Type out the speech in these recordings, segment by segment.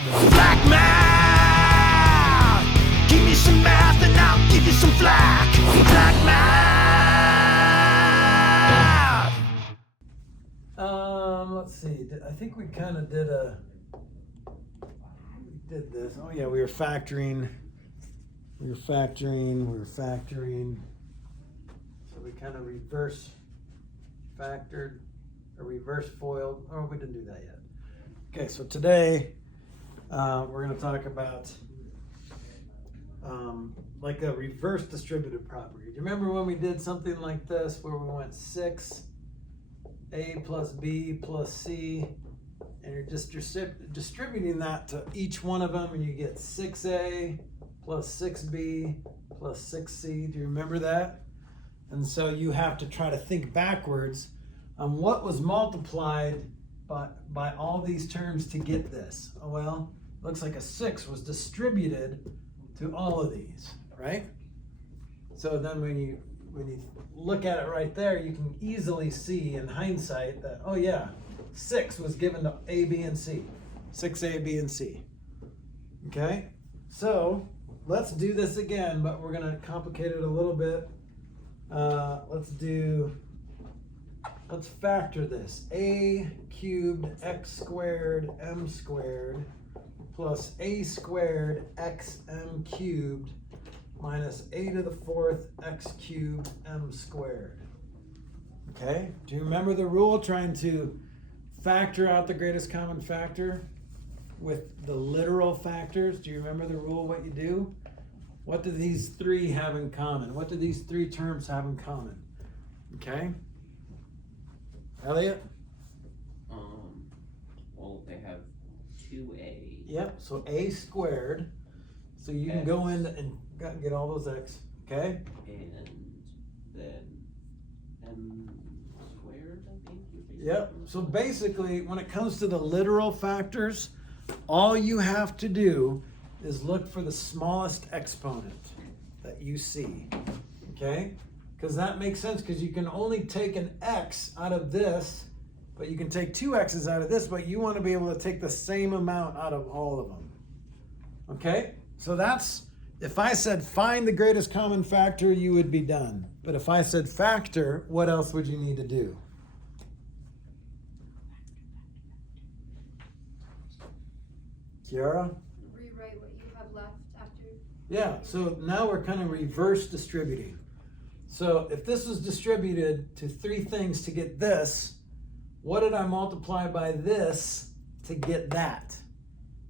Flack math! Give me some math and I'll give you some flack. Flack math! Let's see. I think we kind of did this. Oh yeah, we were factoring. So we kind of reverse factored or reverse foiled. Oh, we didn't do that yet. Okay, so today we're going to talk about like a reverse distributive property. Do you remember when we did something like this where we went 6A plus B plus C, and you're just distributing that to each one of them, and you get 6A plus 6B plus 6C. Do you remember that? And so you have to try to think backwards on what was multiplied by all these terms to get this. Oh, well, looks like a 6 was distributed to all of these, right? So then when you look at it right there, you can easily see in hindsight that, oh yeah, 6 was given to A, B, and C. 6A, B, and C. Okay? So let's do this again, but we're going to complicate it a little bit. Let's factor this. A cubed x squared m squared plus a squared xm cubed minus a to the fourth x cubed m squared. Okay, do you remember the rule trying to factor out the greatest common factor with the literal factors? Do you remember the rule, what you do? What do these three have in common? What do these three terms have in common? Okay, Elliot? Well, they have 2a. Yep, so a squared. So you can go in and get all those x, okay? And then m squared, I think. Yep, so basically when it comes to the literal factors, all you have to do is look for the smallest exponent that you see, okay? Because that makes sense, because you can only take an x out of this, but you can take two x's out of this, but you want to be able to take the same amount out of all of them. Okay? So that's, if I said find the greatest common factor, you would be done. But if I said factor, what else would you need to do? Kiara? Rewrite what you have left after. Yeah, so now we're kind of reverse distributing. So if this was distributed to three things to get this, what did I multiply by this to get that?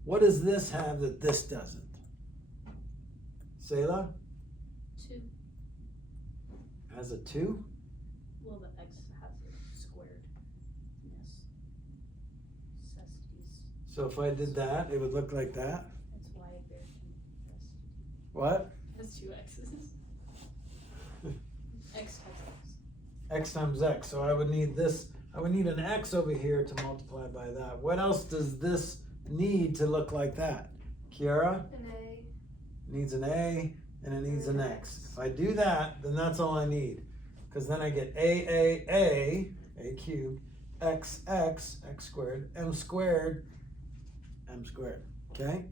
What does this have that this doesn't? Selah? 2. Has a 2? Well, the x has it squared. Yes. Necessities. So if I did that, it would look like that. That's why there's What? has 2 x's. X times x. X times x. So I would need this. I would need an x over here to multiply by that. What else does this need to look like that? Kiara? An a. Needs an a and it needs an x. If I do that, then that's all I need. Because then I get a cubed, x squared, m squared. Okay?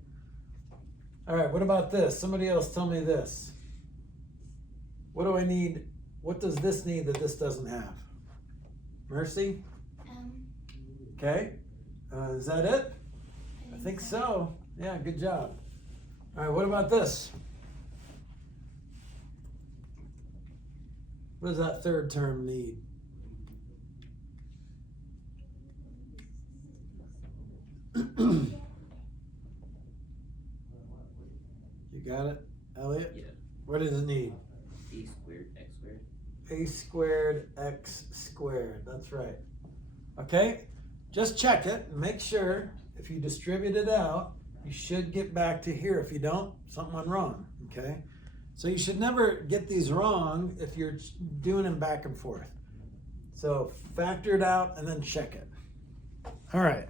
All right, what about this? Somebody else tell me this. What do I need? What does this need that this doesn't have? Mercy? Okay. Is that it? I think so. Yeah, good job. All right, what about this? What does that third term need? You got it, Elliot? Yeah. What does it need? A squared, x squared. A squared, x squared. That's right. Okay? Just check it and make sure if you distribute it out, you should get back to here. If you don't, something went wrong. Okay? So you should never get these wrong if you're doing them back and forth. So factor it out and then check it. All right.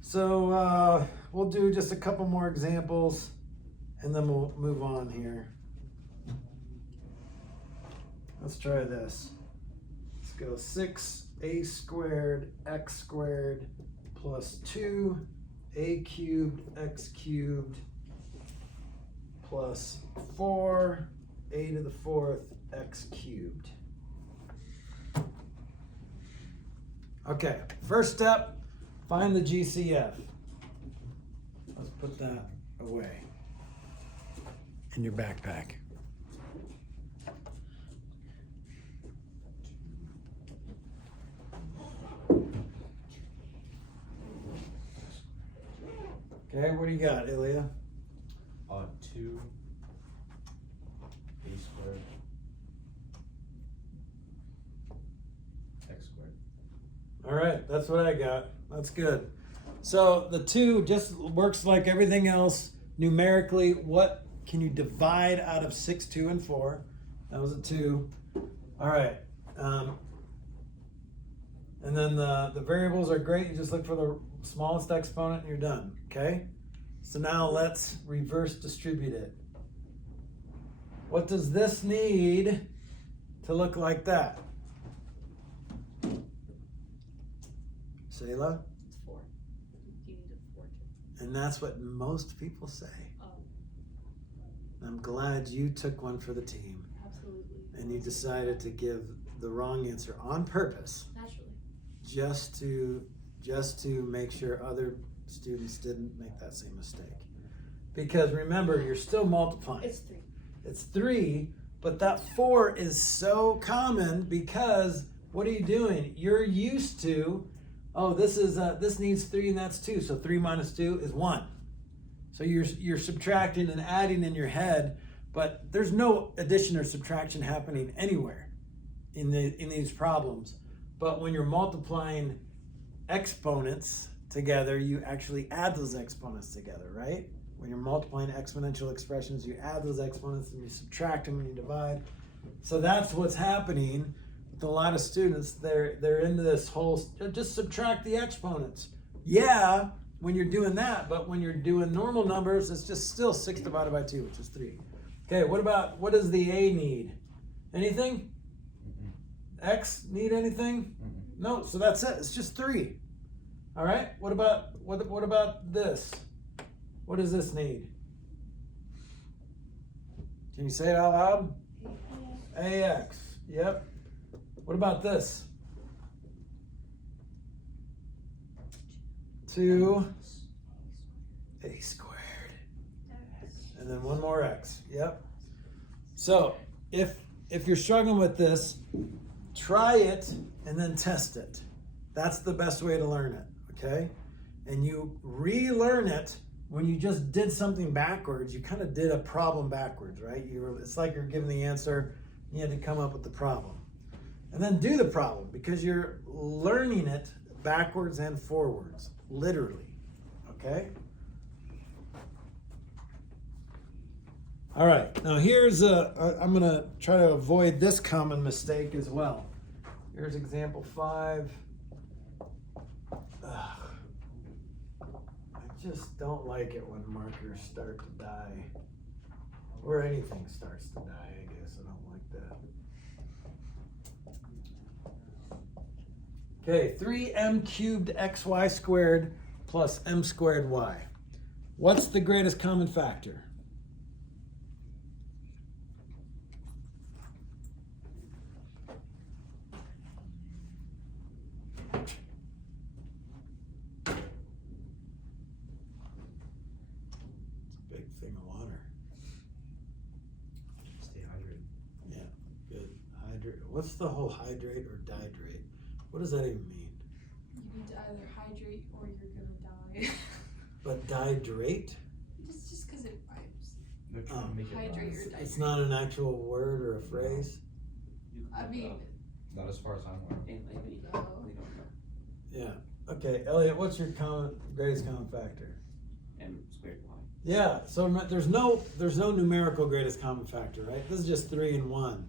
So we'll do just a couple more examples and then we'll move on here. Let's try this. Let's go 6a squared x squared plus 2a cubed x cubed plus 4a to the 4th x cubed. Okay, first step, find the GCF. Let's put that away in your backpack. Okay, what do you got, Ilya? 2 a squared x squared. All right, that's what I got. That's good. So the 2 just works like everything else. Numerically, what can you divide out of 6, 2, and 4? That was a 2. All right. And then the variables are great. You just look for the smallest exponent and you're done. Okay? So now let's reverse distribute it. What does this need to look like that? Selah? It's 4. You need a 4 too. And that's what most people say. Oh, I'm glad you took one for the team absolutely. and you decided to give the wrong answer on purpose, Naturally. just to make sure other students didn't make that same mistake. Because remember, you're still multiplying. It's 3. It's 3, but that 4 is so common because what are you doing? You're used to, oh, this needs 3 and that's 2, so 3 minus 2 is 1. So you're subtracting and adding in your head, but there's no addition or subtraction happening anywhere in these problems. But when you're multiplying exponents together, you actually add those exponents together, right? When you're multiplying exponential expressions, you add those exponents and you subtract them and you divide. So that's what's happening with a lot of students. They're into this whole, just subtract the exponents. Yeah, when you're doing that, but when you're doing normal numbers, it's just still 6 divided by 2, which is 3. Okay, what does the A need? Anything? X need anything? No, so that's it. It's just 3. All right. What about this? What does this need? Can you say it out loud? AX. Yep. What about this? 2 a squared. And then one more x. Yep. So if you're struggling with this, try it and then test it. That's the best way to learn it, okay? And you relearn it when you just did something backwards. You kind of did a problem backwards, right? It's like you're given the answer, you had to come up with the problem. And then do the problem because you're learning it backwards and forwards, literally, okay? All right, now I'm gonna try to avoid this common mistake as well. Here's example 5. I just don't like it when markers start to die. Or anything starts to die, I guess. I don't like that. Okay, 3m cubed xy squared plus m squared y. What's the greatest common factor? What's the whole hydrate or dihydrate? What does that even mean? You need to either hydrate or you're gonna die. But dihydrate? just because it rhymes. They're trying to make it Hydrate rhyme. or It's not an actual word or a phrase? I mean, Not as far as I'm aware. Hey, maybe. No. We don't know. Yeah. Okay, Elliot, what's your greatest common factor? M squared y. Yeah, so there's no numerical greatest common factor, right? This is just 3 and 1.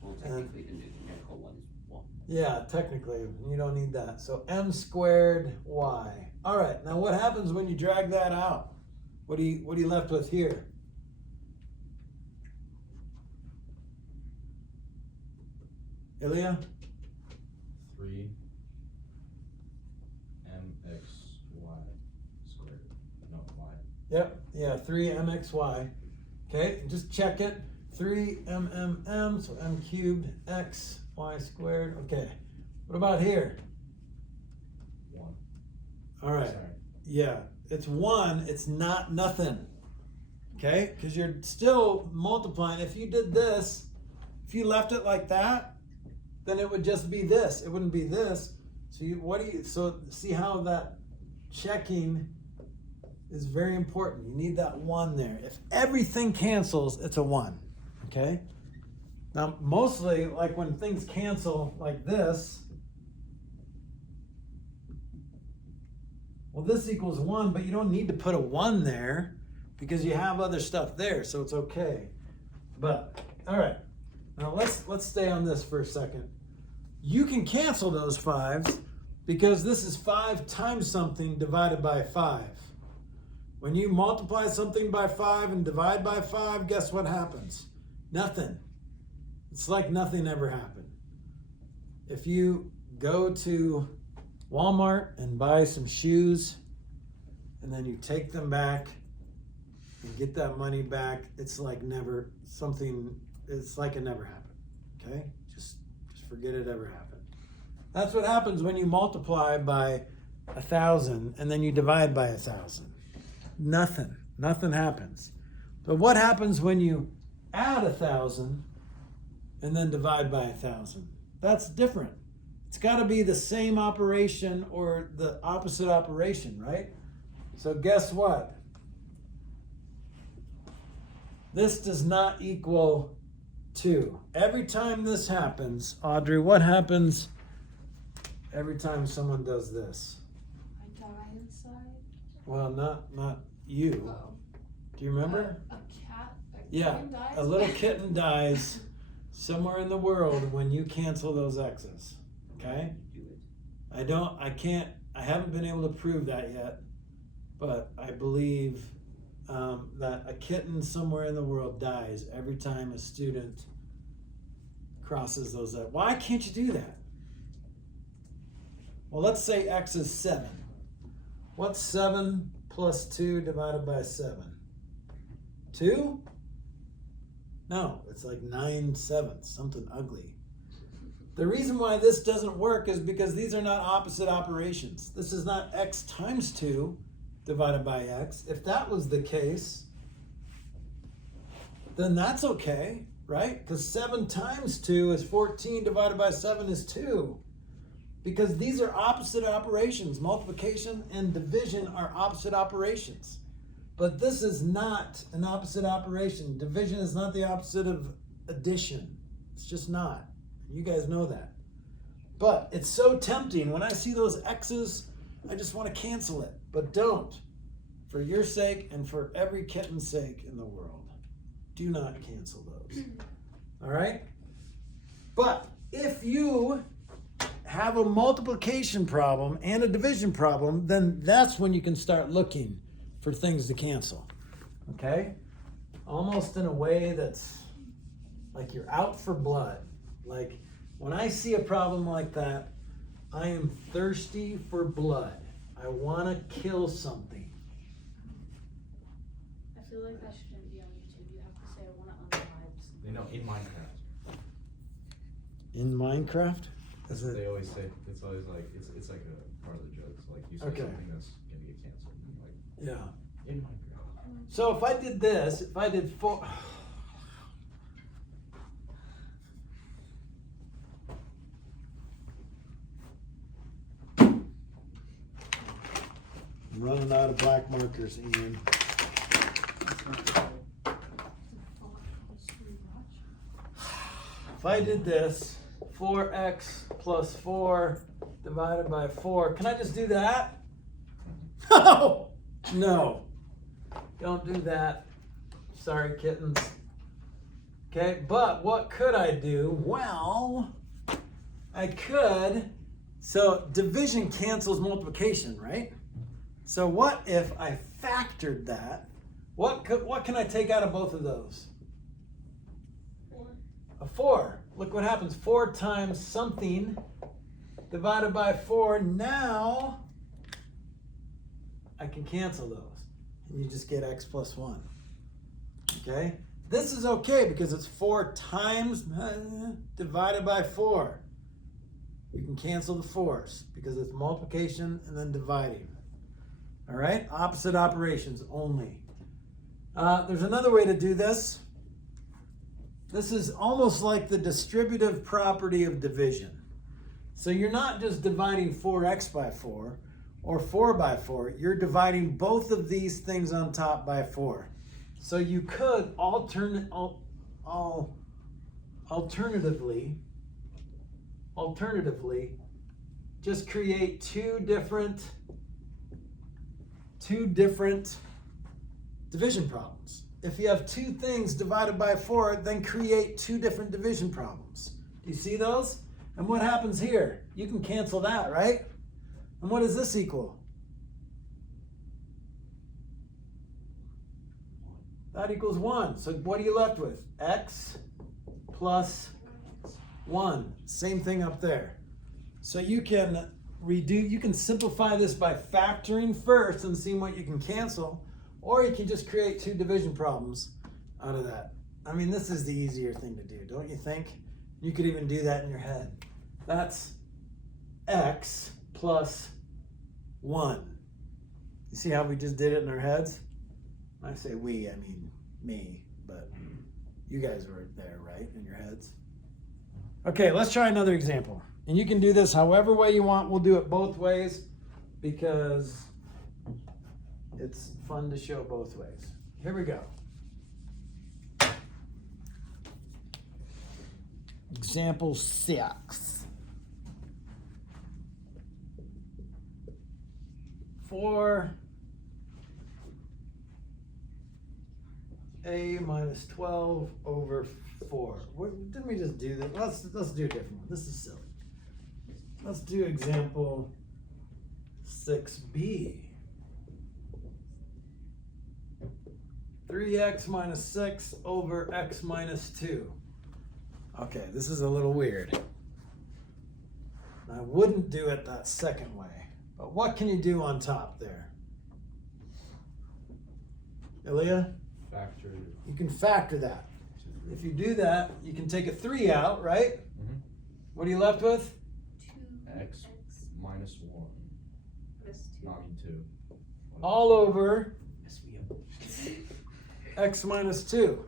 Well, technically, the numerical one is 1. Yeah, technically, you don't need that. So m squared y. All right, now what happens when you drag that out? What are you left with here? Ilya? 3 mx Yep, yeah, 3mxy. Okay, just check it. 3 so m cubed x y squared. Okay, what about here? 1. All right, Sorry. yeah, it's 1, it's not nothing. Okay, because you're still multiplying. If you did this, if you left it like that, then it would just be this. It wouldn't be this. So so see how that checking is very important. You need that 1 there. If everything cancels, it's a 1. Okay? Now, mostly, like when things cancel like this, well, this equals 1, but you don't need to put a 1 there because you have other stuff there, so it's okay. But, all right. Now, let's stay on this for a second. You can cancel those 5s because this is 5 times something divided by 5. When you multiply something by 5 and divide by 5, guess what happens? Nothing. It's like nothing ever happened. If you go to Walmart and buy some shoes and then you take them back and get that money back, it's like it never happened. Okay? Just forget it ever happened. That's what happens when you multiply by 1,000 and then you divide by 1,000. Nothing happens. But what happens when you add 1,000 and then divide by 1,000? That's different. It's got to be the same operation or the opposite operation, right? So guess what? This does not equal 2. Every time this happens, Audrey, what happens every time someone does this? I die inside. Well, not you. Oh. Do you remember? A cat. Yeah, kitten dies? a little kitten dies somewhere in the world when you cancel those x's. Okay? Do it. I haven't been able to prove that yet, but I believe that a kitten somewhere in the world dies every time a student crosses those up. Why can't you do that? Well, let's say x is 7. What's 7 plus 2 divided by 7? 2? No, it's like 9/7, something ugly. The reason why this doesn't work is because these are not opposite operations. This is not x times 2 divided by x. If that was the case, then that's okay, right? Because 7 times 2 is 14 divided by 7 is 2. Because these are opposite operations. Multiplication and division are opposite operations. But this is not an opposite operation. Division is not the opposite of addition. It's just not. You guys know that. But it's so tempting. When I see those x's, I just want to cancel it. But don't. For your sake and for every kitten's sake in the world. Do not cancel those. All right? But if you have a multiplication problem and a division problem, then that's when you can start looking for things to cancel. Okay? Almost in a way that's like you're out for blood. Like when I see a problem like that, I am thirsty for blood. I want to kill something. I feel like that shouldn't be on YouTube. You have to say, I want to unvibe. You know, in Minecraft, In Minecraft? Is it? they always say, it's always like, it's like a part of the jokes. Like you say Okay. something that's gonna get canceled. And like, Yeah. in Minecraft. So if I did this, if I did 4... I'm running out of black markers, Ian. If I did this, 4x plus 4 divided by 4, can I just do that? No! No. Don't do that. Sorry, kittens. Okay, but what could I do? Well, I could. So division cancels multiplication, right? So what if I factored that? What can I take out of both of those? 4. A 4. Look what happens. 4 times something divided by 4. Now I can cancel those. and you just get x plus 1. Okay? This is okay because it's 4 times divided by 4. You can cancel the 4's because it's multiplication and then dividing. All right? Opposite operations only. There's another way to do this. This is almost like the distributive property of division. So you're not just dividing 4x by 4 or 4 by 4. You're dividing both of these things on top by 4. So you could alternatively just create two different division problems. If you have two things divided by 4, then create two different division problems. Do you see those? And what happens here? You can cancel that, right? And what does this equal? That equals 1. So what are you left with? X plus 1. Same thing up there. So you can simplify this by factoring first and seeing what you can cancel, or you can just create two division problems out of that. I mean, this is the easier thing to do, don't you think? You could even do that in your head. That's x plus 1. You see how we just did it in our heads? When I say we, I mean me, but you guys were there, right, in your heads? Okay, let's try another example. And you can do this however way you want. We'll do it both ways because it's fun to show both ways. Here we go. Example 6. 4a minus 12 over 4. Didn't we just do that? Let's do a different one. This is silly. Let's do example 6b. 3x minus 6 over x minus 2. Okay, this is a little weird. I wouldn't do it that second way. But what can you do on top there? Ilya? Factor. You can factor that. If you do that, you can take a 3 out, right? Mm-hmm. What are you left with? X minus 1. Plus 2. Not 2. All over x minus 2.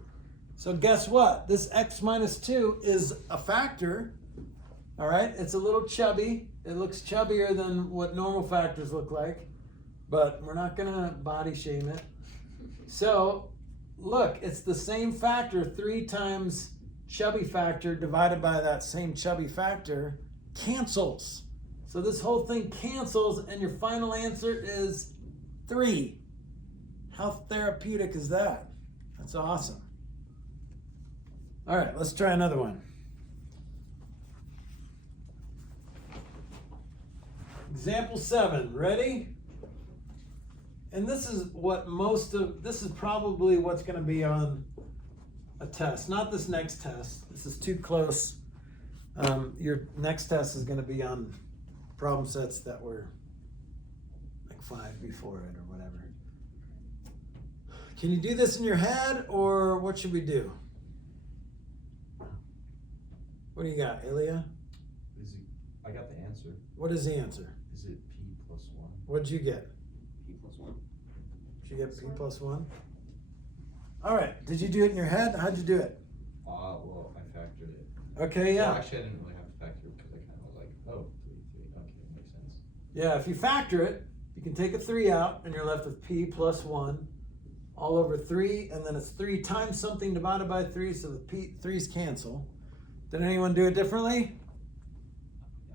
So guess what? This x minus 2 is a factor. All right? It's a little chubby. It looks chubbier than what normal factors look like. But we're not going to body shame it. So look, it's the same factor. 3 times chubby factor divided by that same chubby factor cancels. So this whole thing cancels and your final answer is 3. How therapeutic is that? That's awesome. All right, let's try another one. Example 7, ready? And this is probably what's going to be on a test. Not this next test. This is too close. Your next test is going to be on problem sets that were like 5 before it or whatever. Can you do this in your head, or what should we do? What do you got, Ilya? I got the answer. What is the answer? Is it p plus 1? What'd you get? P plus 1. Did you get p plus 1? All right. Did you do it in your head? How'd you do it? Well, I factored it. Okay, yeah. Well, actually, I didn't really have to factor it because I kind of was like, oh, 3, 3. Okay, that makes sense. Yeah, if you factor it, you can take a 3 out, and you're left with p plus 1 all over 3, and then it's 3 times something divided by 3, so the 3's cancel. Did anyone do it differently?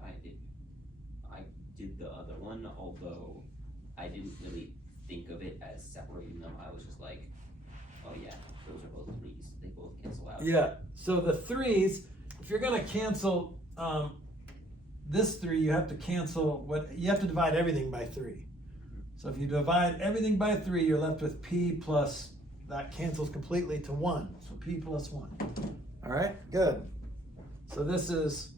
I did the other one, although I didn't really think of it as separating them. I was just like, oh yeah, those are both 3's. They both cancel out. Yeah, so the 3's, if you're going to cancel this 3, you have to cancel you have to divide everything by 3. So if you divide everything by 3, you're left with p plus, that cancels completely to 1. So p plus 1. All right, good. So this is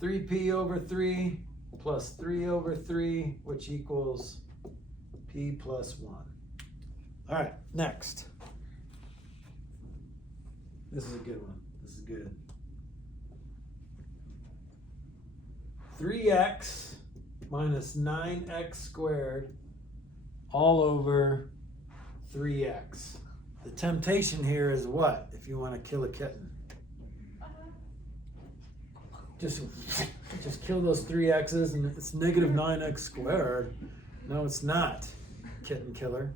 3p over 3 plus 3 over 3, which equals p plus 1. All right, next. This is a good one. This is good. 3x minus 9x squared all over 3x. The temptation here is what if you want to kill a kitten? Just kill those 3 x's and it's negative 9x squared. No, it's not, kitten killer.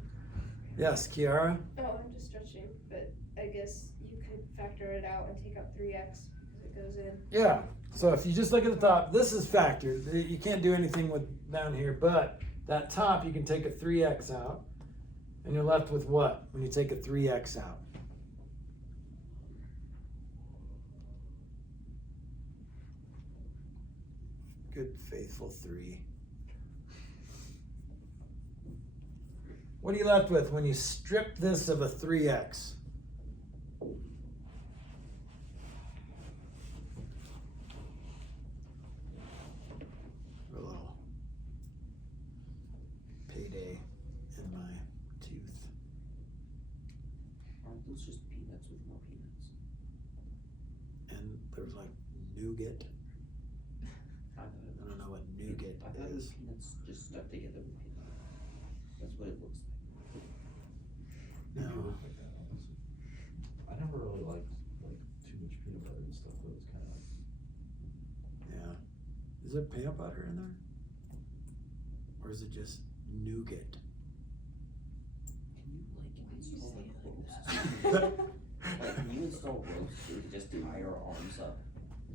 Yes, Kiara? Oh, I'm just stretching, but I guess you could factor it out and take out 3x because it goes in. Yeah. So if you just look at the top, this is factored. You can't do anything with down here, but that top you can take a 3x out, and you're left with what when you take a 3x out? Good faithful 3. What are you left with when you strip this of a 3x? A little payday in my tooth. Aren't those just peanuts with more peanuts? And there's like nougat. I I don't know what nougat I thought it was is. peanuts just stuck together with peanuts. That's what it looks like. It No. look like that, honestly. I never really liked too much peanut butter and stuff, but it's kind of like. Yeah. Is there peanut butter in there? Or is it just nougat? Can you install like can you install ropes so we can just tie our arms up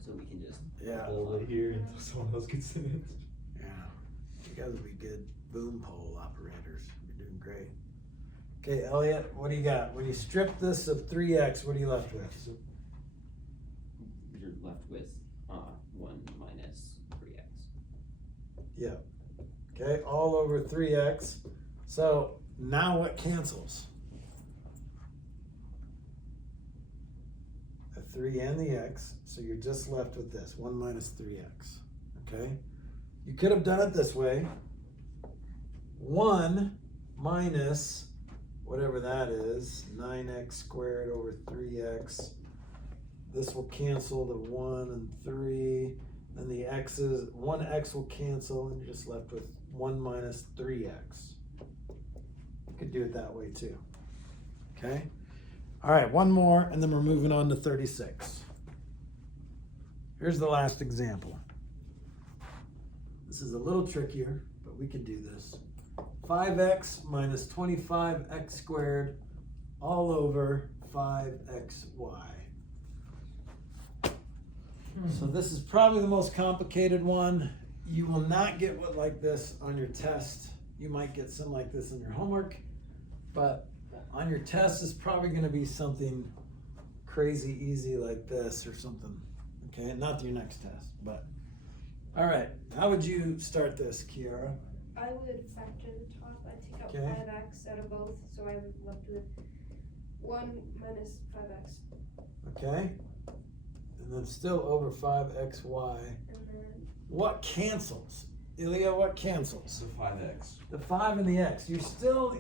so we can just Yeah. Hold it here until someone else gets in it. Yeah. You guys would be good boom pole operators. You're doing great. Okay, Elliot, what do you got? When you strip this of 3x, what are you left with? you're left with 1 minus 3x. Yeah. Okay, all over 3x. So now what cancels? The 3 and the x. So you're just left with this, 1 minus 3x. Okay? You could have done it this way. 1 minus whatever that is, 9x squared over 3x. This will cancel the 1 and 3. Then the x's, 1x will cancel, and you're just left with 1 minus 3x. You could do it that way too. Okay? All right, one more, and then we're moving on to 36. Here's the last example. This is a little trickier, but we can do this. 5x minus 25x squared all over 5xy. So this is probably the most complicated one. You will not get one like this on your test. You might get some like this in your homework, but on your test is probably going to be something crazy easy like this or something. Okay, not your next test, but all right. How would you start this, Kiara? I would factor the top. I'd take out Okay. 5x out of both, so I'm left with 1 minus 5x. Okay, and then still over 5xy. And then What cancels? Ilya, what cancels? So 5x. The 5 and the x. You still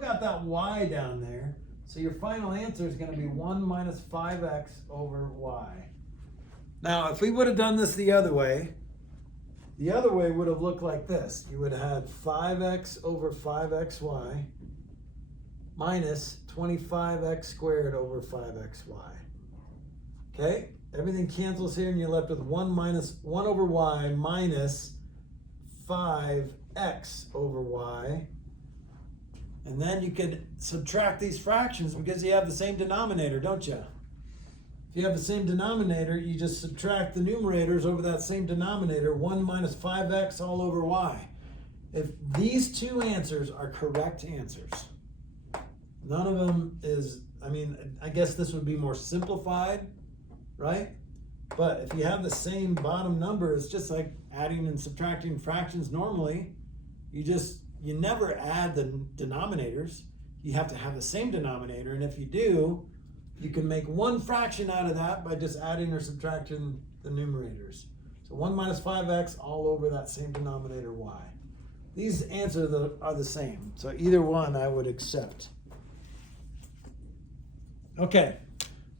got that y down there. So your final answer is going to be 1 minus 5x over y. Now, if we would have done this the other way would have looked like this. You would have had 5x over 5xy minus 25x squared over 5xy. Okay? Everything cancels here and you're left with 1 over y minus 5x over y. And then you could subtract these fractions because you have the same denominator, don't you? If you have the same denominator, you just subtract the numerators over that same denominator, 1 minus 5x all over y. If these two answers are correct answers, none of them is, I guess this would be more simplified, right? But if you have the same bottom number, it's just like adding and subtracting fractions normally. You never add the denominators. You have to have the same denominator, and if you do, you can make one fraction out of that by just adding or subtracting the numerators. So 1 minus 5x all over that same denominator y. These answers are the same, so either one I would accept. Okay,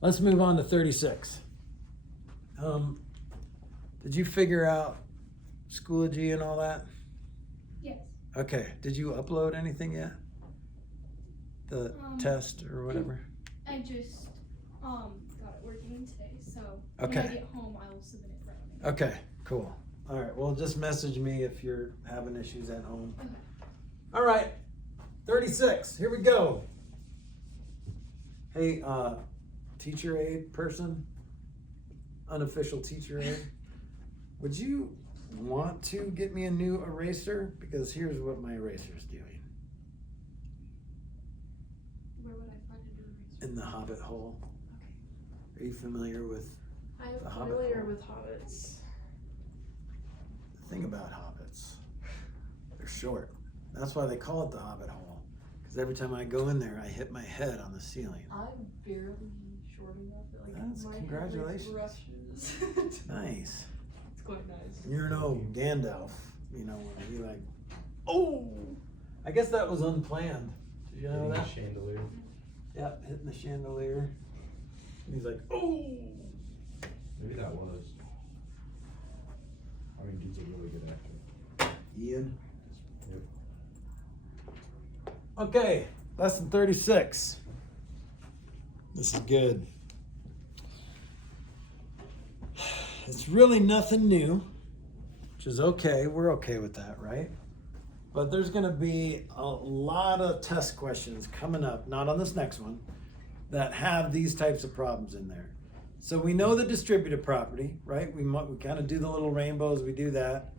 let's move on to 36. Did you figure out Schoology and all that? Yes. Okay, did you upload anything yet? The test or whatever? I just got it working today, so Okay. when I get home I will submit it right away. Okay, cool. All right, well, just message me if you're having issues at home. Okay. All right, 36, here we go. Hey, teacher aide person, unofficial teacher aide, would you want to get me a new eraser? Because here's what my eraser's doing. Where would I find a new eraser? In the Hobbit hole. Are you familiar with I'm The Hobbit familiar hole. with hobbits. the thing about hobbits? They're short. That's why they call it the Hobbit hole. Because every time I go in there, I hit my head on the ceiling. I'm barely short enough that like That's- my head, congratulations. like, brushes. Nice. It's quite nice. You're no Gandalf, you know, when he like, oh! I guess that was unplanned. Did you know Hitting the that? chandelier. Yeah, hitting the chandelier. And he's like, oh! Maybe that was. I mean, dude's a really good actor. Ian. Yep. Okay, lesson 36. This is good. It's really nothing new, which is okay. We're okay with that, right? But there's going to be a lot of test questions coming up, not on this next one, that have these types of problems in there. So we know the distributive property, right? We kind of do the little rainbows, we do that.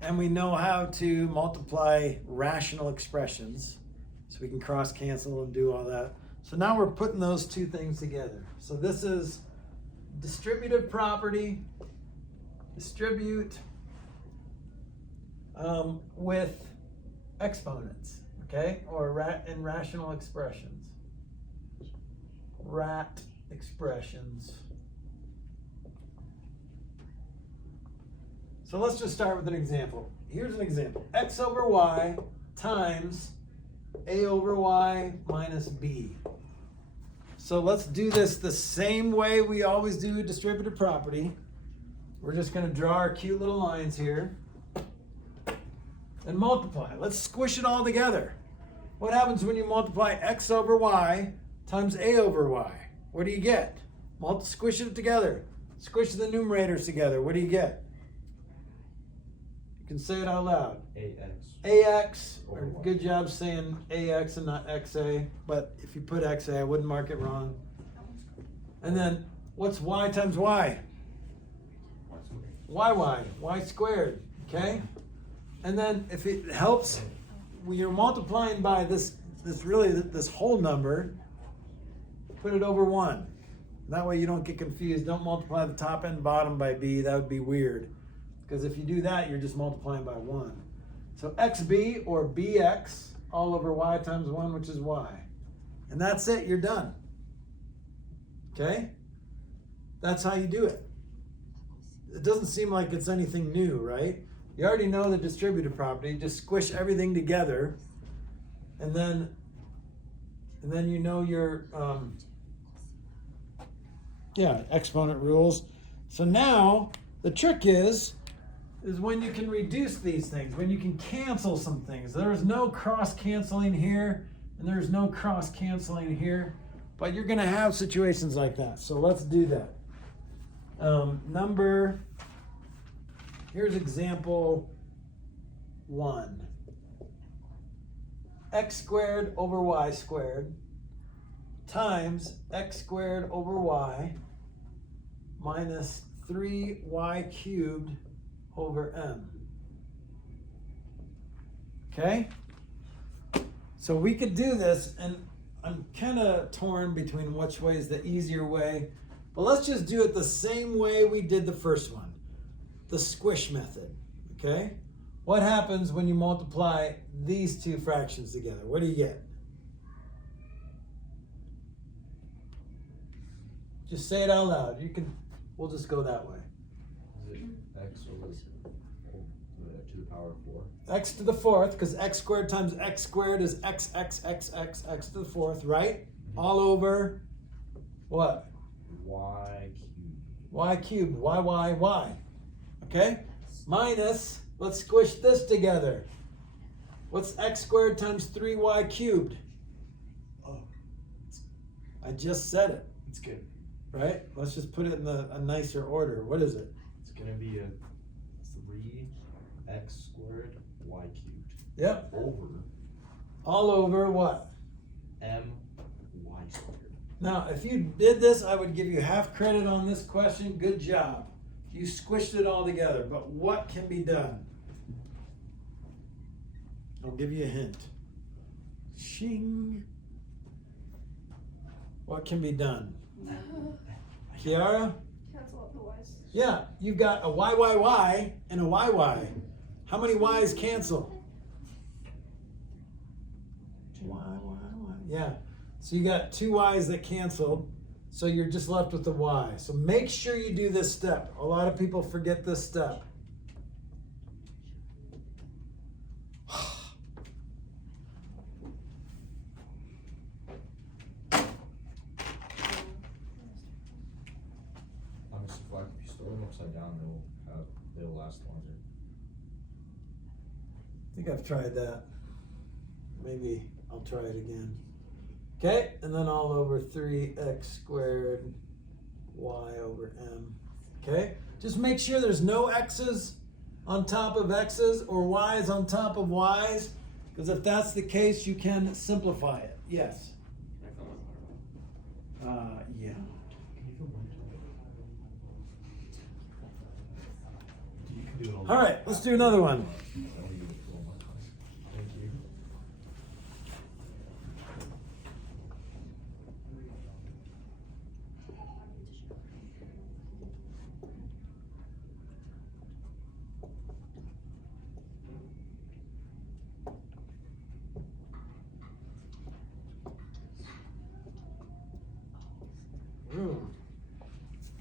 And we know how to multiply rational expressions. So we can cross cancel and do all that. So now we're putting those two things together. So this is distributive property, distribute with exponents, okay? Or in rational expressions. Rat expressions. So let's just start with an example. Here's an example. X over y times a over y minus b. So let's do this the same way we always do distributive property. We're just going to draw our cute little lines here and multiply. Let's squish it all together. What happens when you multiply x over y times a over y? What do you get? Squish it together. Squish the numerators together. What do you get? You can say it out loud. AX. AX, or good job saying AX and not XA, but if you put XA, I wouldn't mark it wrong. And then, what's y times y? Y squared, okay? And then, if it helps, when you're multiplying by this whole number, put it over 1. That way you don't get confused. Don't multiply the top and bottom by b, that would be weird. Because if you do that, you're just multiplying by 1. So xb or bx all over y times 1, which is y. And that's it, you're done. Okay? That's how you do it. It doesn't seem like it's anything new, right? You already know the distributive property. Just squish everything together. And then you know your exponent rules. So now the trick is when you can reduce these things, when you can cancel some things. There's no cross canceling here, and there's no cross canceling here, but you're going to have situations like that. So let's do that. Here's example 1. X squared over y squared times x squared over y minus 3y cubed over m. Okay? So we could do this, and I'm kind of torn between which way is the easier way, but let's just do it the same way we did the first one, the squish method, okay? What happens when you multiply these two fractions together? What do you get? Just say it out loud. We'll just go that way. Is it X over to the power of 4? X to the 4th, because x squared times x squared is x to the 4th, right? All over What? Y cubed. Y cubed, y. Okay? Minus, let's squish this together. What's x squared times 3y cubed? Oh, I just said it, it's good. right? Let's just put it in a nicer order. What is it? It's gonna be a 3x squared y cubed Yep. over All over what? m y squared. Now, if you did this, I would give you half credit on this question. Good job. You squished it all together. But what can be done? I'll give you a hint. Shing. What can be done? Kiara? Cancel out the y's. Yeah, you've got a y and a y. How many y's cancel? Y. Yeah. So you got 2 y's that canceled. So you're just left with the y. So make sure you do this step. A lot of people forget this step. Honestly, Flack, if you store them upside down, they'll last longer. I think I've tried that. Maybe I'll try it again. Okay, and then all over 3x squared y over m. Okay, just make sure there's no x's on top of x's or y's on top of y's, because if that's the case, you can simplify it. Yes. Can I fill one more? Yeah. You can do it All right, let's do another one. Thank you. Ooh,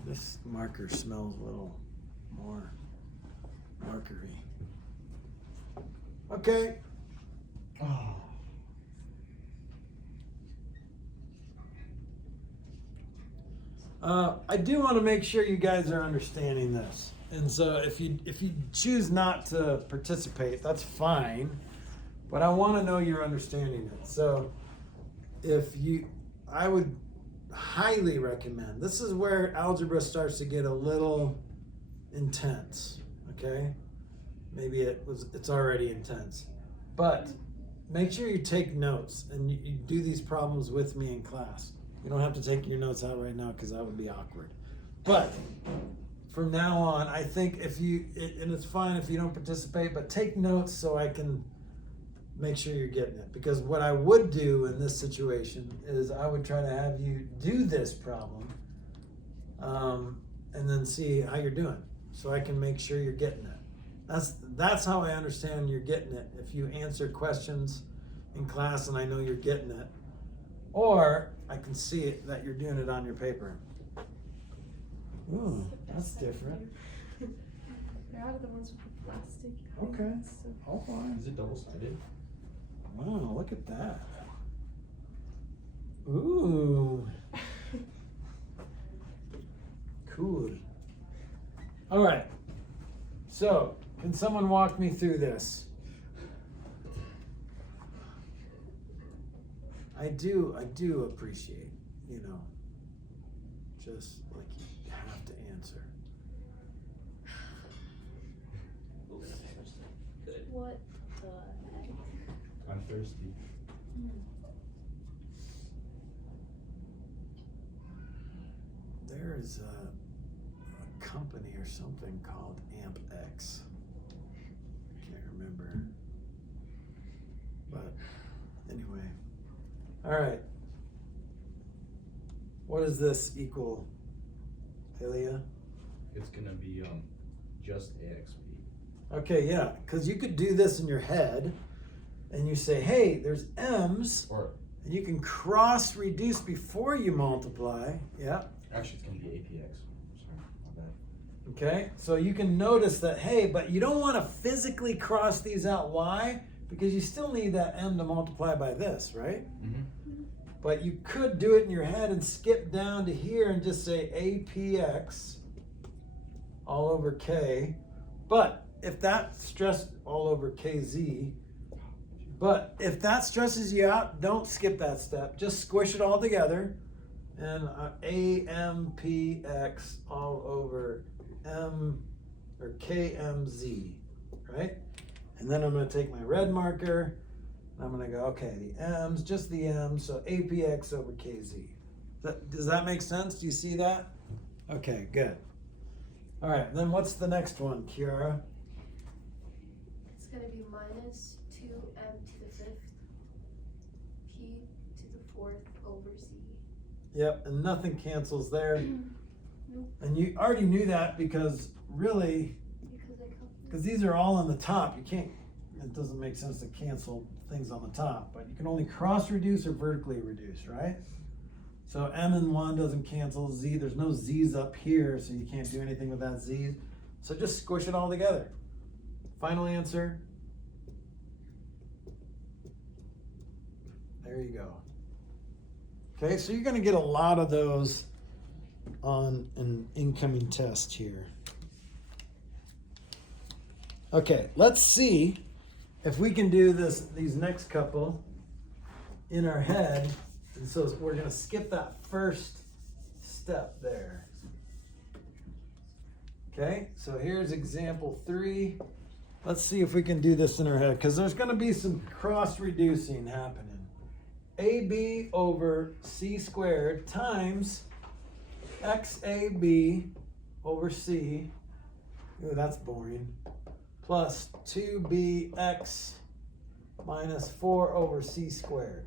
this marker smells a little more markery. Okay. Oh. I do want to make sure you guys are understanding this, and so if you choose not to participate, that's fine. But I want to know you're understanding it. So, I would highly recommend. This is where algebra starts to get a little intense. Okay, maybe it's already intense, but make sure you take notes and you do these problems with me in class. You don't have to take your notes out right now because that would be awkward. But from now on, I think and it's fine if you don't participate, but take notes so I can make sure you're getting it. Because what I would do in this situation is I would try to have you do this problem and then see how you're doing so I can make sure you're getting it. That's how I understand you're getting it. If you answer questions in class and I know you're getting it, or I can see it that you're doing it on your paper. Ooh, that's different. They're out of the ones with the plastic. Okay. So Hold on. Is it double-sided? Wow, look at that. Ooh. Cool. All right. So, can someone walk me through this? I do appreciate, just like you have to answer. Ooh, that's good. What the heck? I'm thirsty. There is a company or something called AmpX. I can't remember. But anyway. All right. What does this equal, Elia? It's gonna be just AXB. Okay, yeah, because you could do this in your head and you say, hey, there's M's, Or and you can cross reduce before you multiply. Yeah. actually, it's gonna be APX. Sorry, my bad. Okay, so you can notice that, hey, but you don't want to physically cross these out. Why? Because you still need that M to multiply by this, right? Mm-hmm. But you could do it in your head and skip down to here and just say APX all over K. But if that stress all over KZ, but if that stresses you out, don't skip that step. Just squish it all together. And AMPX all over M or KMZ, right? And then I'm going to take my red marker and I'm going to go, okay, the M's, just the M's, so APX over KZ. Does that make sense? Do you see that? Okay, good. All right, then what's the next one, Kiara? It's gonna be minus 2m to the 5th, p to the 4th over c. Yep, and nothing cancels there. Nope. And you already knew that because really, because these are all on the top, you can't, it doesn't make sense to cancel things on the top, but you can only cross reduce or vertically reduce, right? So M and 1 doesn't cancel, Z, there's no Z's up here, so you can't do anything with that Z. So just squish it all together. Final answer. There you go. Okay, so you're gonna get a lot of those on an incoming test here. Okay, let's see if we can do these next couple in our head. And so we're gonna skip that first step there. Okay, so here's example 3. Let's see if we can do this in our head, because there's gonna be some cross reducing happening. AB over C squared times XAB over C, ooh, that's boring, plus 2BX minus 4 over C squared.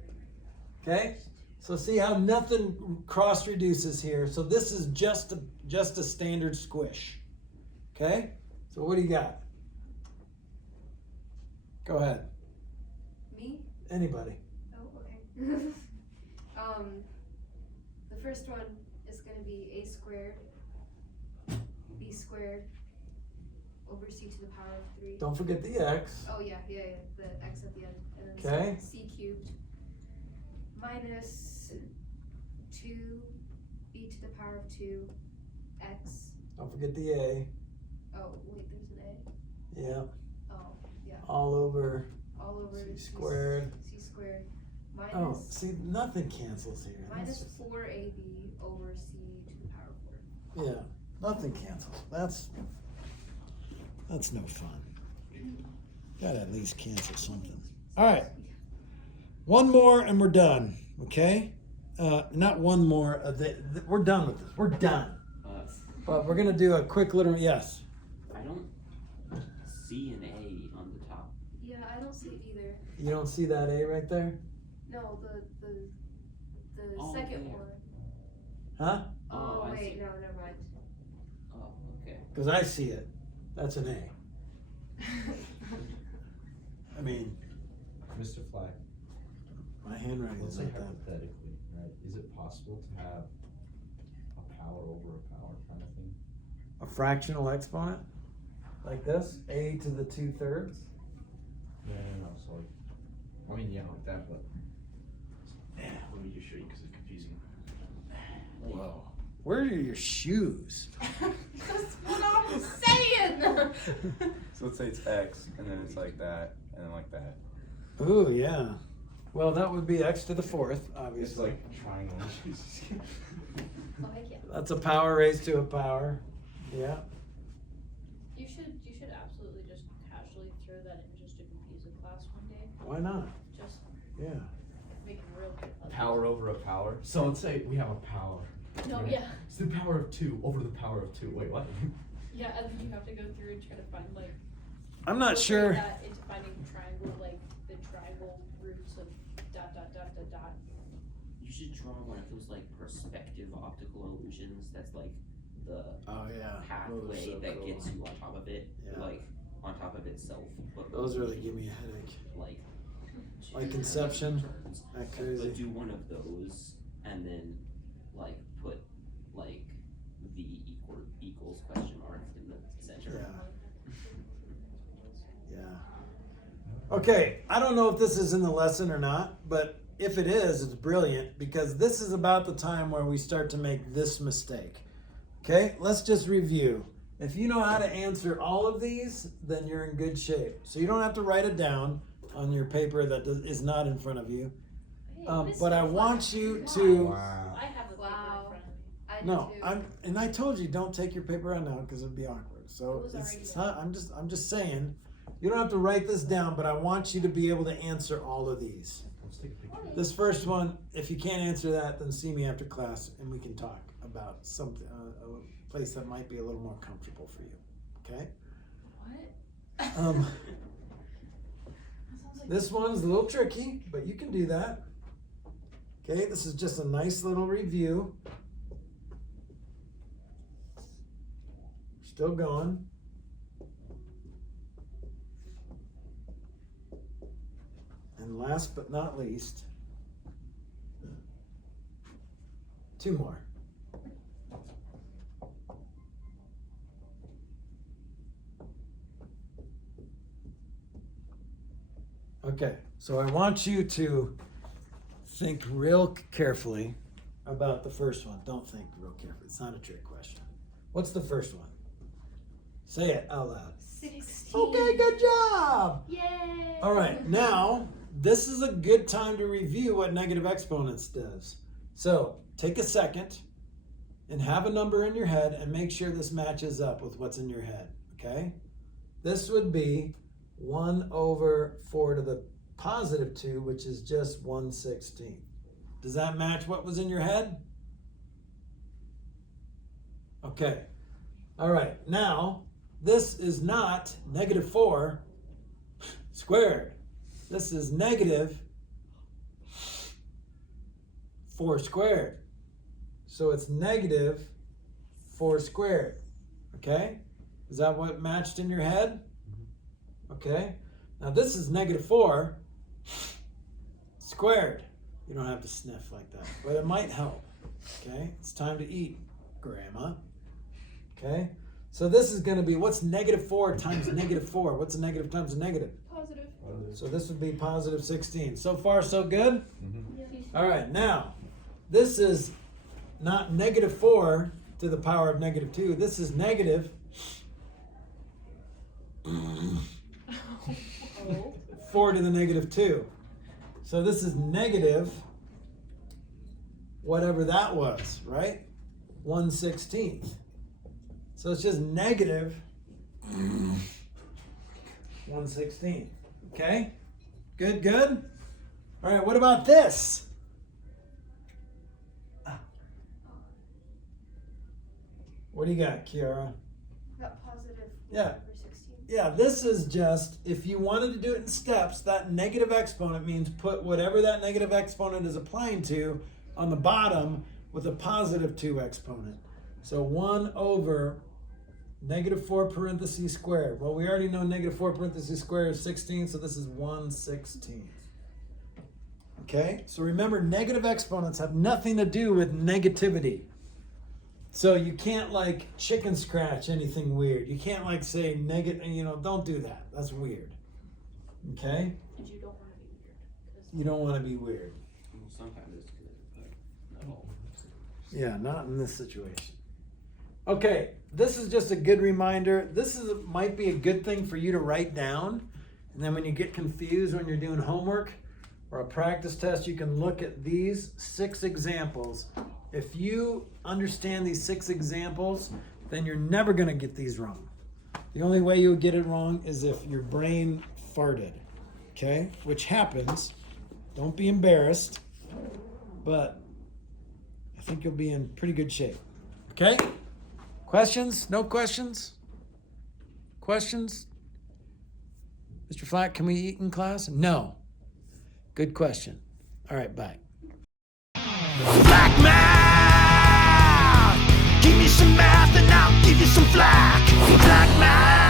Okay, so see how nothing cross reduces here. So this is just a standard squish. Okay, so what do you got? Go ahead. Me? Anybody. Oh, okay. The first one is going to be a squared, b squared over c to the power of 3. Don't forget the x. Oh yeah, the x at the end. And then Okay. c cubed minus 2b to the power of 2 x. Don't forget the a. Oh, wait, there's an a. Yeah. Oh, yeah. All over All over c squared. c squared minus, Oh, see, nothing cancels here. minus That's just- 4ab over c to the power of 4. yeah, nothing cancels. That's no fun. Gotta at least cancel something. All right. One more and we're done, okay? Not one more. We're done with this. We're done. But we're gonna do a quick little, yes. I don't see an A on the top. Yeah, I don't see it either. You don't see that A right there? No, the Oh, second there. one. Huh? Oh, I wait, see. no, never mind. Oh, okay. Because I see it. That's an A. I mean, Mr. Flack, my handwriting let's is say like that. hypothetically, right? Is it possible to have a power over a power kind of thing? A fractional exponent? Like this? A to the 2/3? No. So like, I mean, yeah, like that, but. Let me just show you because it's confusing. Whoa. Where are your shoes? That's what I'm saying! So let's say it's X, and then it's like that, and then like that. Ooh, yeah. Well, that would be x to the 4th, It's obviously. like triangle. Oh, heck yeah. That's a power raised to a power. Yeah. You should absolutely just casually throw that in just to confuse a class one day. Why not? Just Yeah. make it real good. Power over a power. So let's say we have a power. No, right? yeah. It's the power of 2 over the power of 2. Wait, what? Yeah, and then you have to go through and try to find like I'm not incorporate sure. that into finding triangle, like the triangle roots of dot dot dot dot dot. You should draw one of those like perspective optical illusions. That's like the Oh, yeah. pathway so that cool. gets you on top of it, Yeah. like on top of itself. But Those really give me a headache. like Inception? turns. That crazy. But do one of those and then like put like the equals question mark in the center. Yeah. Yeah. Okay, I don't know if this is in the lesson or not, but if it is, it's brilliant, because this is about the time where we start to make this mistake. Okay, let's just review. If you know how to answer all of these, then you're in good shape. So you don't have to write it down on your paper that is not in front of you. Hey, But I Mr. want Flack. you to. Wow. I have a paper Wow. in front of me. I do No, too. and I told you don't take your paper out now because it'd be awkward. So It was already it's done. not, I'm just saying, you don't have to write this down, but I want you to be able to answer all of these. Let's take a picture. This first one, if you can't answer that, then see me after class and we can talk about something, a place that might be a little more comfortable for you. Okay? What? Um, That sounds like This one's a little tricky, but you can do that. Okay, this is just a nice little review. Still going. And last but not least, 2 more. Okay, so I want you to think real carefully about the first one. Don't think real carefully. It's not a trick question. What's the first one? Say it out loud. 16. Okay, good job. Yay! All right, now this is a good time to review what negative exponents does. So take a second and have a number in your head and make sure this matches up with what's in your head, okay? This would be 1 over 4 to the positive 2, which is just 1/16. Does that match what was in your head? Okay. All right, now this is not negative 4 squared. This is negative 4 squared. So it's negative 4 squared. Okay? Is that what matched in your head? Okay. Now this is negative 4 squared. You don't have to sniff like that, but it might help. Okay? It's time to eat, Grandma. Okay? So this is going to be, what's negative 4 times negative 4? What's a negative times a negative? positive. So this would be positive 16. So far, so good? Yeah. All right, now, this is not negative 4 to the power of negative 2. This is negative Oh. 4 to the negative 2. So this is negative whatever that was, right? 1/16. So it's just negative 1/16. Okay? Good, good? All right, what about this? What do you got, Kiara? Got positive 4 Yeah. over 16. Yeah, this is just, if you wanted to do it in steps, that negative exponent means put whatever that negative exponent is applying to on the bottom with a positive 2 exponent. So 1 over negative 4 parentheses squared. Well, we already know negative 4 parentheses squared is 16, so this is 1/16. Okay, so remember, negative exponents have nothing to do with negativity. So you can't like chicken scratch anything weird. You can't like say negative, don't do that. That's weird. Okay? And you don't want to be weird. 'Cause You don't want to be weird. Well, sometimes it's good, but not always. Yeah, not in this situation. Okay, this is just a good reminder. Might be a good thing for you to write down. And then when you get confused when you're doing homework or a practice test, you can look at these 6 examples. If you understand these 6 examples, then you're never going to get these wrong. The only way you would get it wrong is if your brain farted, okay? Which happens. Don't be embarrassed, but I think you'll be in pretty good shape. Okay? Questions? No questions? Questions? Mr. Flack, can we eat in class? No. Good question. All right, bye. Black math, give me some math and I'll give you some flack. Black math.